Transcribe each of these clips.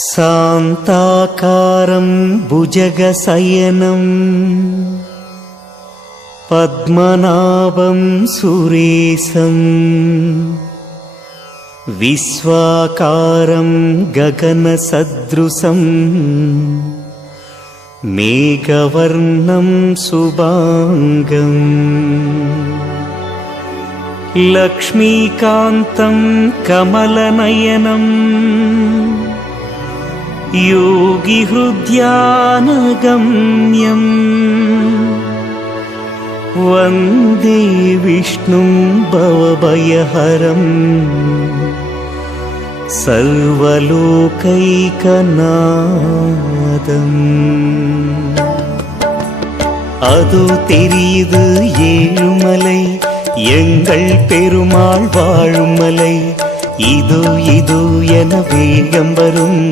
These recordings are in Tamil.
शान्ताकारं भुजगशयनं पद्मनाभं सुरेशं विश्वाकारं गगनसदृशं मेघवर्णं शुभांगम् लक्ष्मीकान्तं कमलनयनं योगिहृद्यानगम्यं वन्दे विष्णुं भवभयहरं सर्वलोकैकनाथम् அதோ தெரியுது ஏழுமலை எங்கள் பெருமாள் வாழும் மலை. இதோ இதோ என வேகம் வரும்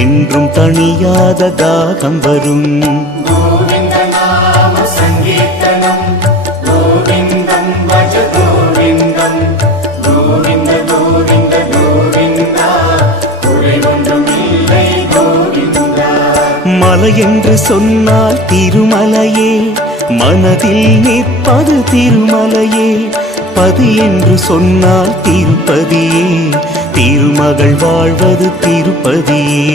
என்றும் தணியாத தாகம் வரும். மலை என்று சொன்னால் திருமலையே, மனதில் நிற்பது திருமலையே. பதி என்று சொன்னால் திருப்பதியே, திருமகள் வாழ்வது திருப்பதியே.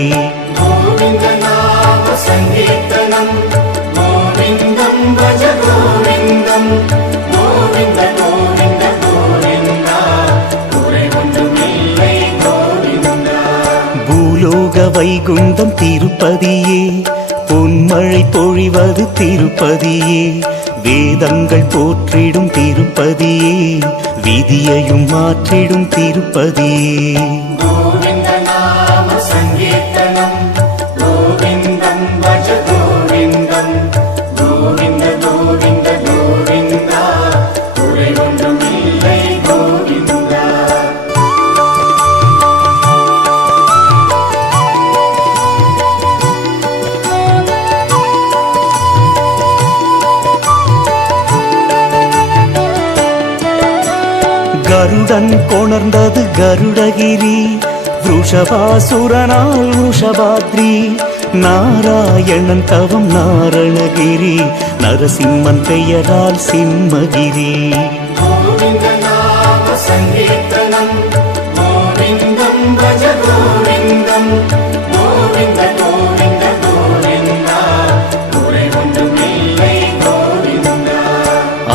பூலோக வைகுண்டம் திருப்பதியே, பொன்மழை பொழிவது திருப்பதியே. வேதங்கள் போற்றிடும் திருப்பதியே, விதியையும் மாற்றிடும் திருப்பதியே. கருடன் கொணர்ந்தது கருடகிரி, வ்ருஷபாசுரனால் வ்ருஷபாத்ரி. நாராயணன் தவம் நாரணகிரி, நரசிம்மன் பெயரால் சிம்மகிரி.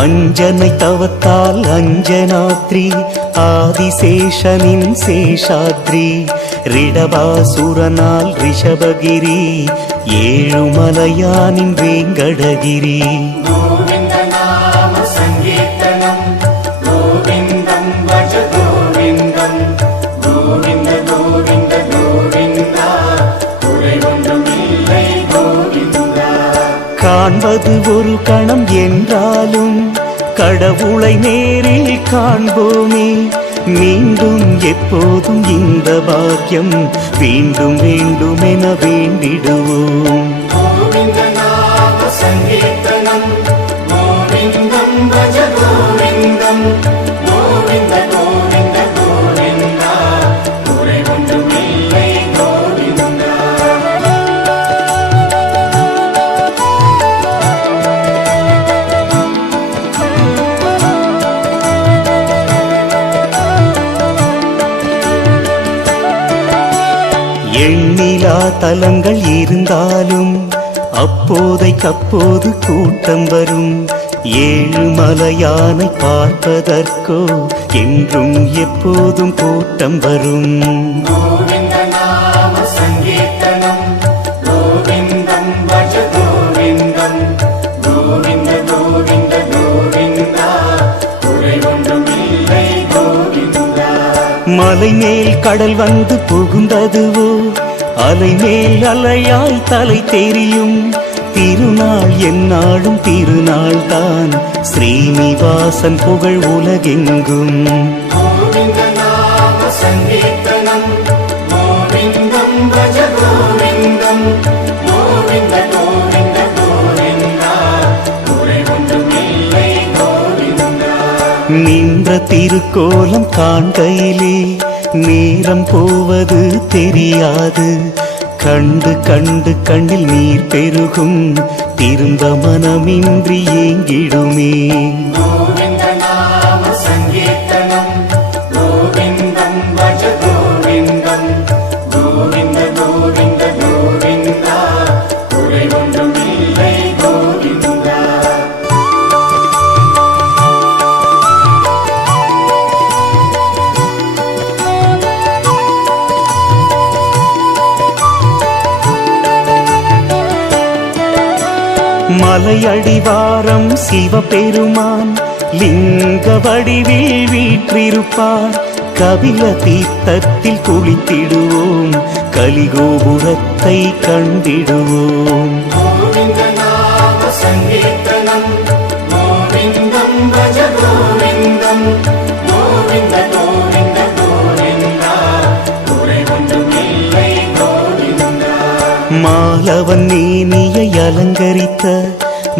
அஞ்சனை தவத்தால் அஞ்சனாத்ரி, ஆதிசேஷனின் சேஷாத்ரி. ரிடபாசுரனால் ரிஷபகிரி, ஏழுமலையானின் வேங்கடகிரி. காண்பது ஒரு கணம் என்றாலும் கடவுளை நேரில் காண்போமே. மீண்டும் எப்போதும் இந்த பாக்கியம் வேண்டும் வேண்டும் என வேண்டிடுவோம். எண்ணிலா தலங்கள் இருந்தாலும் அப்போதைக்கப்போது கூட்டம் வரும். ஏழுமலையானை பார்ப்பதற்கோ என்றும் எப்போதும் கூட்டம் வரும். மலை மேல் கடல் வந்து புகுந்ததுவோ, அலை மேல் அலையாய் தலை தெரியும். திருநாள் எந்நாளும் திருநாள் தான், ஸ்ரீனிவாசன் புகழ் உலகெங்கும். நின்ற திருக்கோலம் காண்கையிலே நேரம் போவது தெரியாது. கண்டு கண்டு கண்ணில் நீர் பெருகும், திரும்ப மனமின்றி ஏங்கிடுமே. கோவிந்த நாம சங்கீர்த்தனம், கோவிந்தம் பஜ கோவிந்தம், கோவிந்த கோவிந்த கோவிந்தா, குறை ஒன்றும் இல்லை கோவிந்தா. மலையடிவாரம் சிவபெருமான் லிங்க வடிவில் வீற்றிருப்பார். கபில தீர்த்தத்தில் குளித்திடுவோம், கலிகோபுரத்தை கண்டிடுவோம். கோவிந்த நாம சங்கீர்த்தனம், கோவிந்தம் பஜ கோவிந்தம், கோவிந்த கோவிந்த கோவிந்தா, குறை ஒன்றும் இல்லை கோவிந்தா. மாலவன் மேனியை அலங்கரித்த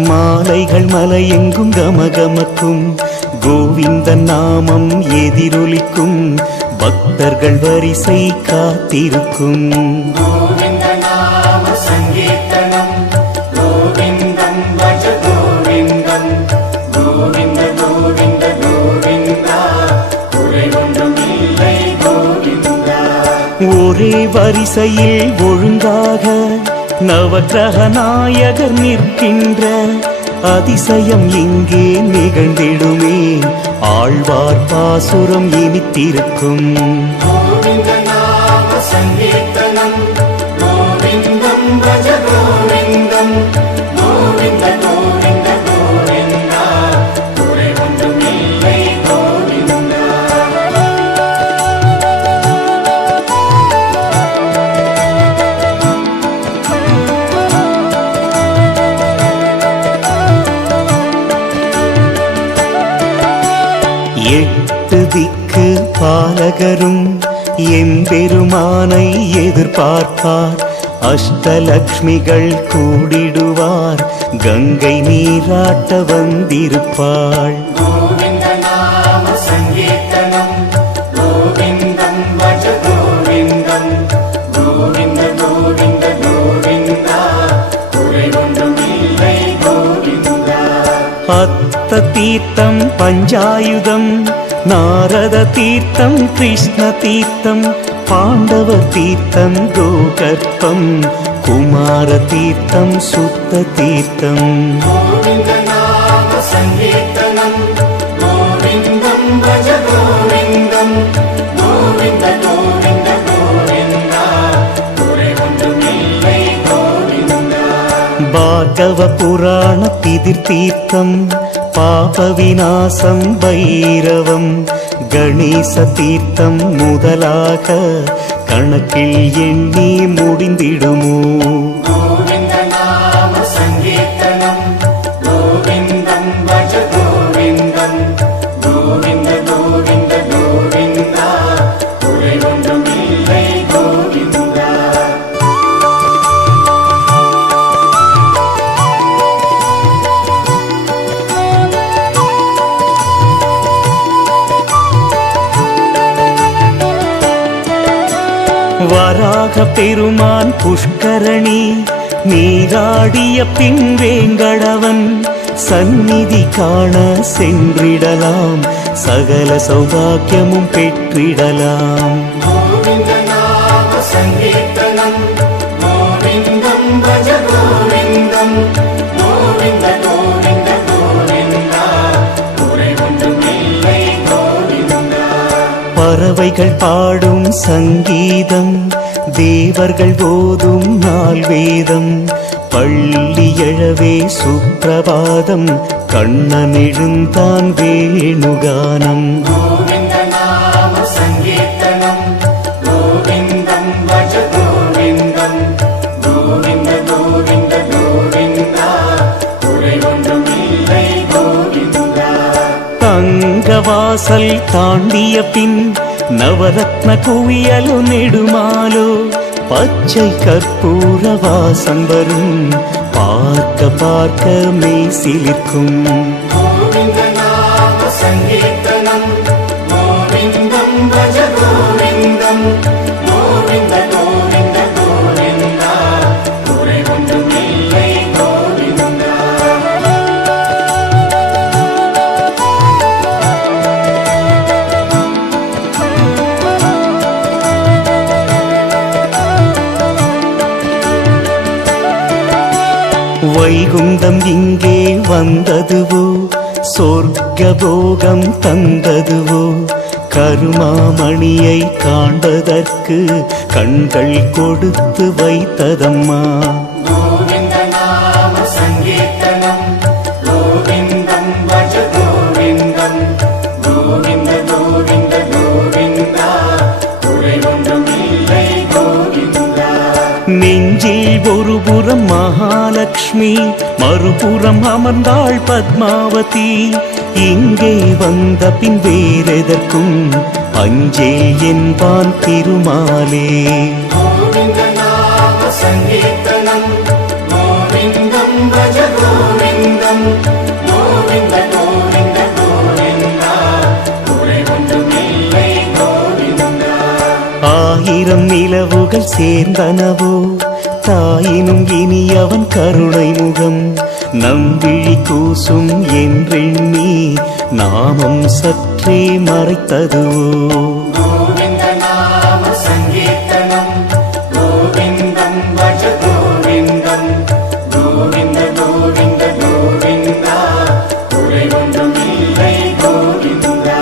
மாலைகள் மலையெங்கும் கமகமக்கும். கோவிந்த நாமம் எதிரொலிக்கும், பக்தர்கள் வரிசை காத்திருக்கும். கோவிந்த நாம சங்கீர்த்தனம், கோவிந்தம் பஜ கோவிந்தம், கோவிந்த கோவிந்த கோவிந்தா, குறை ஒன்றும் இல்லை கோவிந்தா. ஒரே வரிசையில் ஒழுங்காக நவக்கிரக நாயகர் நிற்கின்ற அதிசயம் இங்கே நிகழ்ந்திடுமே. ஆழ்வார் பாசுரம் இனித்திருக்கும். கோவிந்த நாம சங்கீர்த்தனம், கோவிந்தம் பஜ கோவிந்தம், கோவிந்த கோவிந்த கோவிந்தா, குறை ஒன்றும் இல்லை கோவிந்தா. எட்டு திக்கு பாலகரும் எம்பெருமானை எதிர்பார்ப்பார். அஷ்டலக்ஷ்மிகள் கூடிடுவார், கங்கை நீராட்ட வந்திருப்பாள். கோவிந்த நாம சங்கீர்த்தனம், கோவிந்தம் பஜ கோவிந்தம், கோவிந்த கோவிந்த கோவிந்தா, குறை ஒன்றும் இல்லை கோவிந்தா. அத்த தீர்த்தம் பஞ்சாயுதம், நாரத தீர்த்தம் கிருஷ்ண தீர்த்தம், பாண்டவ தீர்த்தம் கோகர்ப்பம், குமார தீர்த்தம் சுத்த தீர்த்தம். கோவிந்த நாம சங்கீர்த்தனம், கோவிந்தம் பஜ கோவிந்தம், கோவிந்த கோவிந்த கோவிந்தா, குறை ஒன்றும் இல்லை கோவிந்தா. பாகவ புராண திதிர் தீர்த்தம், பாப விநாசம் பைரவம், கணேச தீர்த்தம் முதலாக கணக்கில் எண்ணி முடிந்திடுமோ. கோவிந்த நாம சங்கீர்த்தனம், கோவிந்தம் பஜ கோவிந்தம், கோவிந்த கோவிந்த கோவிந்தா, குறை ஒன்றும் இல்லை கோவிந்தா. வராக பெருமான் புஷ்கரணி நீராடிய பின் வேங்கடவன் சந்நிதி காண சென்றிடலாம், சகல சௌபாக்கியமும் பெற்றிடலாம். கோவிந்த நாம சங்கீர்த்தனம், கோவிந்தம் பஜ கோவிந்தம், கோவிந்த கோவிந்த கோவிந்தா, குறை ஒன்றும் இல்லை கோவிந்தா. பறவைகள் பாடும் சங்கீதம், தேவர்கள் போதும் நாள் வேதம், பள்ளி எழவே சுப்பிரபாதம், கண்ணன் எழுந்தான் வேணுகானம். கோவிந்த நாம சங்கீர்த்தனம், கோவிந்தம் பஜ கோவிந்தம், கோவிந்த கோவிந்த கோவிந்தா, குறை ஒன்றும் இல்லை கோவிந்தா. தங்கவாசல் தாண்டிய பின் நவரத்ன குவியலு நெடுமாலோ, பச்சை கற்பூர வாசம் வரும், பார்க்க பார்க்க மெய் சிலிர்க்கும். கோவிந்த நாம சங்கீர்த்தனம், கோவிந்தம் பஜ கோவிந்தம், வைகுந்தம் இங்கே வந்ததுவோ சொர்க்க போகம் தந்ததுவோ கருமாமணியை காண்பதற்கு கண்கள் கொடுத்து வைத்ததம்மா. கோவிந்த நாம சங்கீர்த்தனம் கோவிந்தம் பஜ கோவிந்தம் கோவிந்த கோவிந்த கோவிந்தா குறை ஒன்றும் இல்லை கோவிந்தா. நெஞ்சில் ஒரு புறம் மகாலட்சுமி மறுபுறம் அமர்ந்தாள் பத்மாவதி. இங்கே வந்த பின் வேறெதற்கும் அஞ்சேல் என்பான் திருமாலே. கோவிந்த நாம சங்கீர்த்தனம் கோவிந்தம் பஜ கோவிந்தம் கோவிந்த கோவிந்த கோவிந்தா குறை ஒன்றும் இல்லை கோவிந்தா. ஆயிரம் நிலவுகள் சேர்ந்தனவோ தாயினும் இனி அவன் கருணை முகம் நம்பிழி கூசும் என்றெண்ணி நாமம் சற்றே மறைத்ததுவோ. கோவிந்த நாம சங்கீர்த்தனம் கோவிந்தம் பஜ கோவிந்தம் கோவிந்த கோவிந்த கோவிந்தா குறை ஒன்றும் இல்லை கோவிந்தா.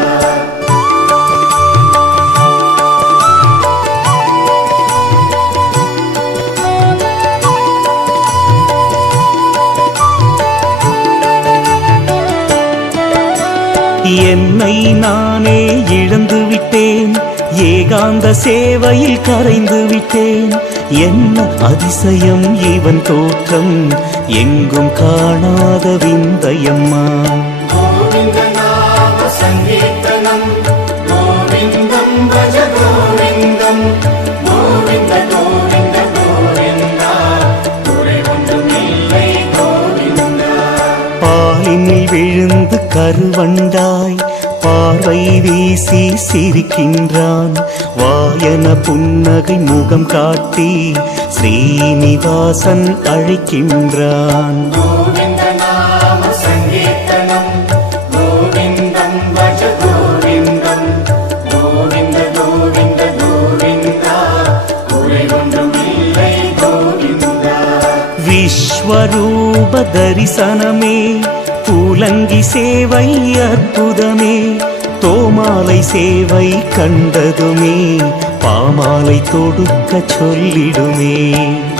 என்னை நானே இழந்து விட்டேன் ஏகாந்த சேவையில் கரைந்து விட்டேன். என்ன அதிசயம் இவன் தோற்றம் எங்கும் காணாத விந்தையம்மா. கோவிந்த நாம சங்கீர்த்தனம் கோவிந்தம் பஜ கோவிந்தம் கோவிந்த கோவிந்த கோவிந்தா குறை ஒன்றும் இல்லை கோவிந்தா. பாலினில் விழுந்து கருவண்டாய் பார்வை வீசி சிரிக்கின்றான். வாயன புன்னகை முகம் காட்டி ஸ்ரீனிவாசன் அழைக்கின்றான். கோவிந்த நாம சங்கீர்த்தனம் கோவிந்தம் பஜ கோவிந்தம் கோவிந்த கோவிந்த கோவிந்தா குறை ஒன்றும் இல்லை கோவிந்தா. விஸ்வரூப தரிசனமே பூலங்கி சேவை அற்புதமே தோமாலை சேவை கண்டதுமே பாமாலை தொடுக்க சொல்லிடுமே.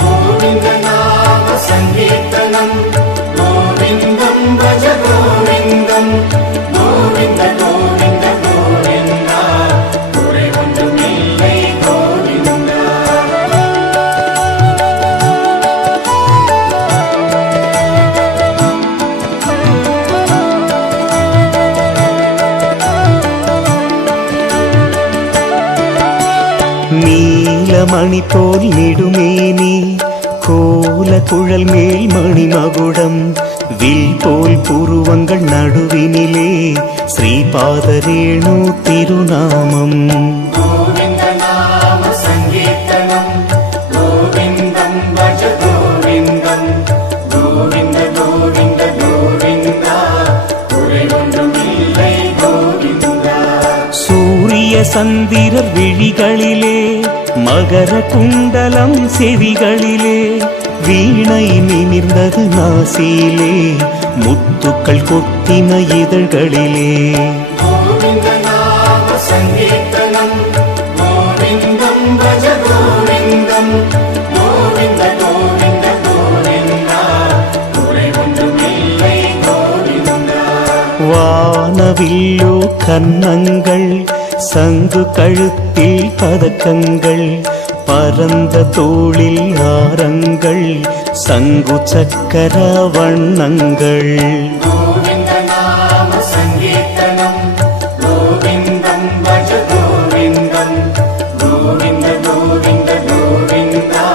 கோவிந்த நாம சங்கீர்த்தனம் கோவிந்தம் பஜ கோவிந்தம் கோவிந்த கோவிந்த கோவிந்தா குறை ஒன்றும் இல்லை கோவிந்தா. நீலமணி போல் நெடுமேனி கோல குழல் மேல் மணிமகுடம் வில் போல் புருவங்கள் நடுவினிலே ஸ்ரீபாதரேணு திருநாமம். கோவிந்த நாம சங்கீர்த்தனம் கோவிந்தம் பஜ கோவிந்தம் கோவிந்த கோவிந்த கோவிந்தா குறை ஒன்றும் இல்லை கோவிந்தா. சூரிய சந்திரர் விழிகளிலே மகர குண்டலம் செவிகளிலே வீணை நிமிர்ந்தது நாசியிலே முத்துக்கள் கொட்டின இதழ்களிலே. கோவிந்த நாம சங்கீர்த்தனம் கோவிந்தம் பஜ கோவிந்தம் கோவிந்த கோவிந்த கோவிந்தா குறை ஒன்றும் இல்லை கோவிந்தா. வானவில்லோ கன்னங்கள் சங்கு கழுத்தில் பதக்கங்கள் பரந்த தோளில் ஆரங்கள் சங்கு சக்கர வண்ணங்கள். கோவிந்த நாம சங்கீர்த்தனம் கோவிந்தம் பஜ கோவிந்தம் கோவிந்த கோவிந்த கோவிந்தா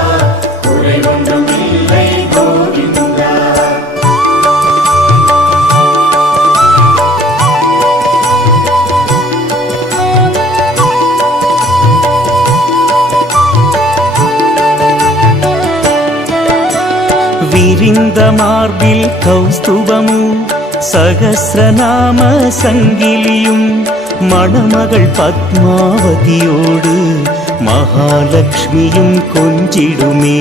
குறை ஒன்றும் இல்லை கோவிந்தா. விரிந்த மார்பில் கௌஸ்துபமு சகஸ்ரநாம சங்கிலியும் மணமகள் பத்மாவதியோடு மகாலட்சுமியும் கொஞ்சிடுமே.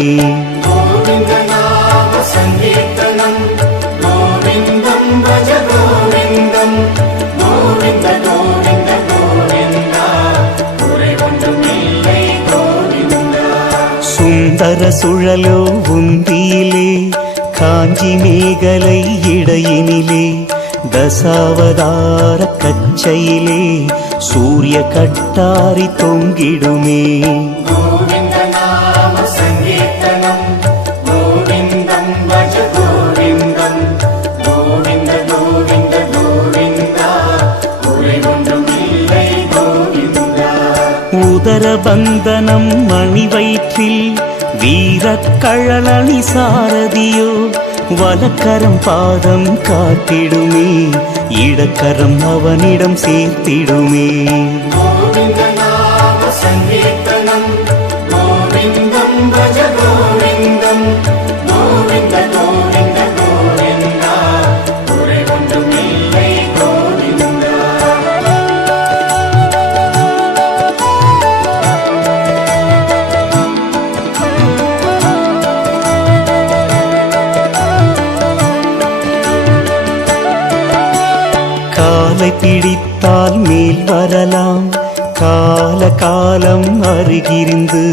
கோவிந்த நாம சங்கீர்த்தனம் சுழலோ உந்தியிலே காஞ்சி மேகலை இடையினிலே தசாவதார கச்சையிலே சூரிய கட்டாரி தொங்கிடுமே. கோவிந்த நாம சங்கீர்த்தனம் கோவிந்தம் பஜ கோவிந்தம் கோவிந்த கோவிந்த கோவிந்தா குறைவொன்றும் இல்லை கோவிந்தா. உதரபந்தனம் மணி வயிற்றில் வீரக்கழலணி சாரதியோ வலக்கரம் பாதம் காட்டிடுமே இடக்கரம் அவனிடம் சேர்த்திடுமே. கோவிந்த நாம சங்கீர்த்தனம் கோவிந்தம் பஜ கோவிந்தம் கோவிந்த கோவிந்த கோவிந்தா குறைவொன்றும் இல்லை கோவிந்தா. காலை பிடித்தால் மேல் வரலாம் கால காலம் அருகிருந்து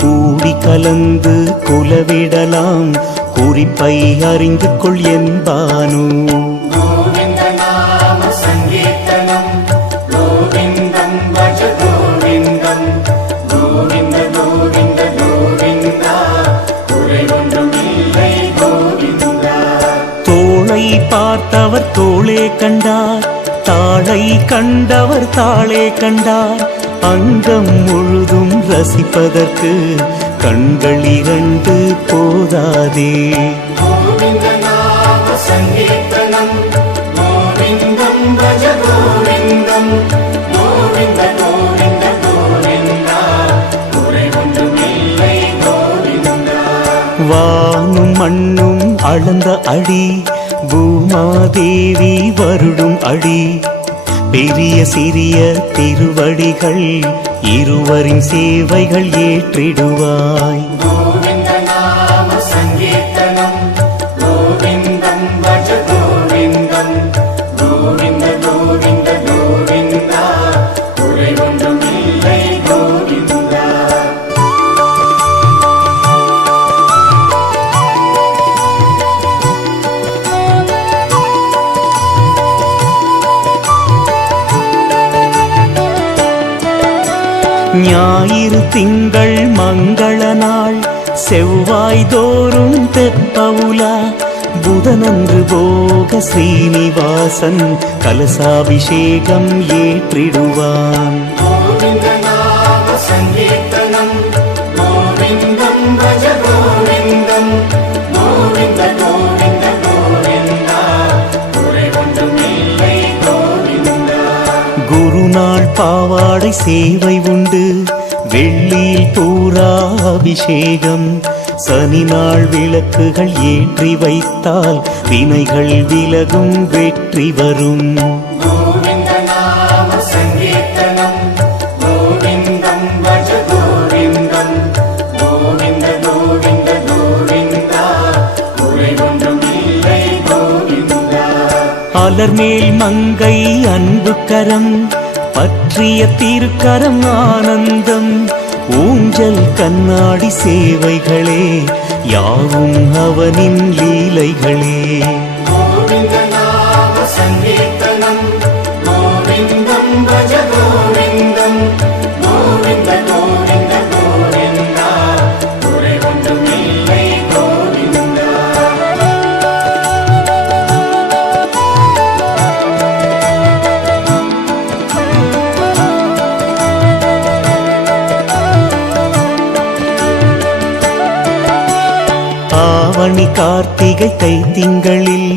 கூடி கலந்து குலவிடலாம் குறிப்பை அறிந்து கொள் என்பானோ. கோவிந்த நாம சங்கீர்த்தனம் கோவிந்தம் பஜ கோவிந்தம் கோவிந்த கோவிந்த கோவிந்தா குறைவொன்றும் இல்லை கோவிந்தா. தோளை பார்த்தவர் தோளே கண்டார் தாளை கண்டவர் தாளே கண்டார் அங்கம் முழுதும் ரசிப்பதற்கு கண்கள் இரண்டு போதாதே. கோவிந்த நாம சங்கீர்த்தனம் கோவிந்தம் பஜ கோவிந்தம் கோவிந்த கோவிந்த கோவிந்தா குறைவொன்றும் இல்லை கோவிந்தா. வானும் மண்ணும் அளந்த அடி பூமாதேவி வருடும் அடி பெரிய சிறிய திருவடிகள் இருவரின் சேவைகள் ஏற்றிடுவாய். கோவிந்த நாம சங்கீர்த்தனம் கோவிந்தம் பஜ கோவிந்தம் கோவிந்த கோவிந்த கோவிந்தா குறைவொன்றும் இல்லை கோவிந்தா. ஞாயிறு திங்கள் மங்கள நாள் செவ்வாய் தோறும் தெப்பவுலா புதனன்று போக ஸ்ரீனிவாசன் கலசாபிஷேகம் ஏற்றிடுவான். கோவிந்த நாம சங்கீர்த்தனம் கோவிந்தம் பஜ கோவிந்தம் கோவிந்த கோவிந்த கோவிந்தா குறைவொன்றும் இல்லை கோவிந்தா. குருநாள் பாவாடை சேவை உண்டு வெள்ளியில் பூரா அபிஷேகம் சனி நாள் விளக்குகள் ஏற்றி வைத்தால் வினைகள் விலகும் வெற்றி வரும். கோவிந்த நாம சங்கீர்த்தனம் கோவிந்தம் பஜ கோவிந்தம் கோவிந்த கோவிந்த கோவிந்தா குறைவொன்றும் இல்லை கோவிந்தா. அலர்மேல் மங்கை அன்பு கரம் பற்றிய திருக்கரம் ஆனந்தம் ஊஞ்சல் கண்ணாடி சேவைகளே யாவும் அவனின் லீலைகளே. கோவிந்த நாம சங்கீர்த்தனம் கோவிந்தம் பஜ கோவிந்தம் கோவிந்த கோவிந்த கோவிந்தா குறைவொன்றும் இல்லை கோவிந்தா. ஆவணி கார்த்திகை தைத்திங்களில்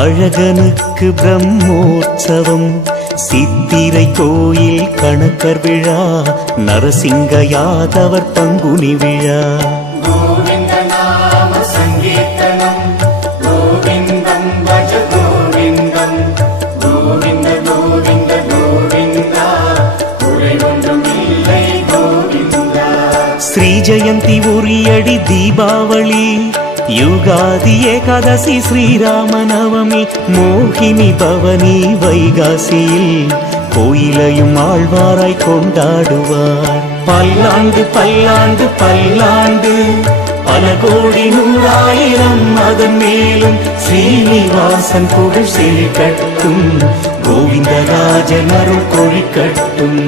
அழகனுக்கு பிரம்மோற்சவம் சித்திரை கோயில் கணக்கர் விழா நரசிங்க யாதவர் பங்குனி விழா. கோவிந்த நாம சங்கீர்த்தனம் கோவிந்தம் பஜ கோவிந்தம் கோவிந்த கோவிந்த கோவிந்தா குறைவொன்றும் இல்லை கோவிந்தா. ஸ்ரீ ஜெயந்தி உரியடி தீபாவளி யுகாதி ஏகாதசி ஸ்ரீராமநவமி மோகினி பவனி வைகாசியில் கோயிலையும் ஆழ்வாராய் கொண்டாடுவார். பல்லாண்டு பல்லாண்டு பல்லாண்டு பல கோடி நூறாயிரம் அதன் மேலும் ஸ்ரீனிவாசன் புகழ் செழிக்கட்டும் கோவிந்தராஜன் அருள் கொழிக்கட்டும்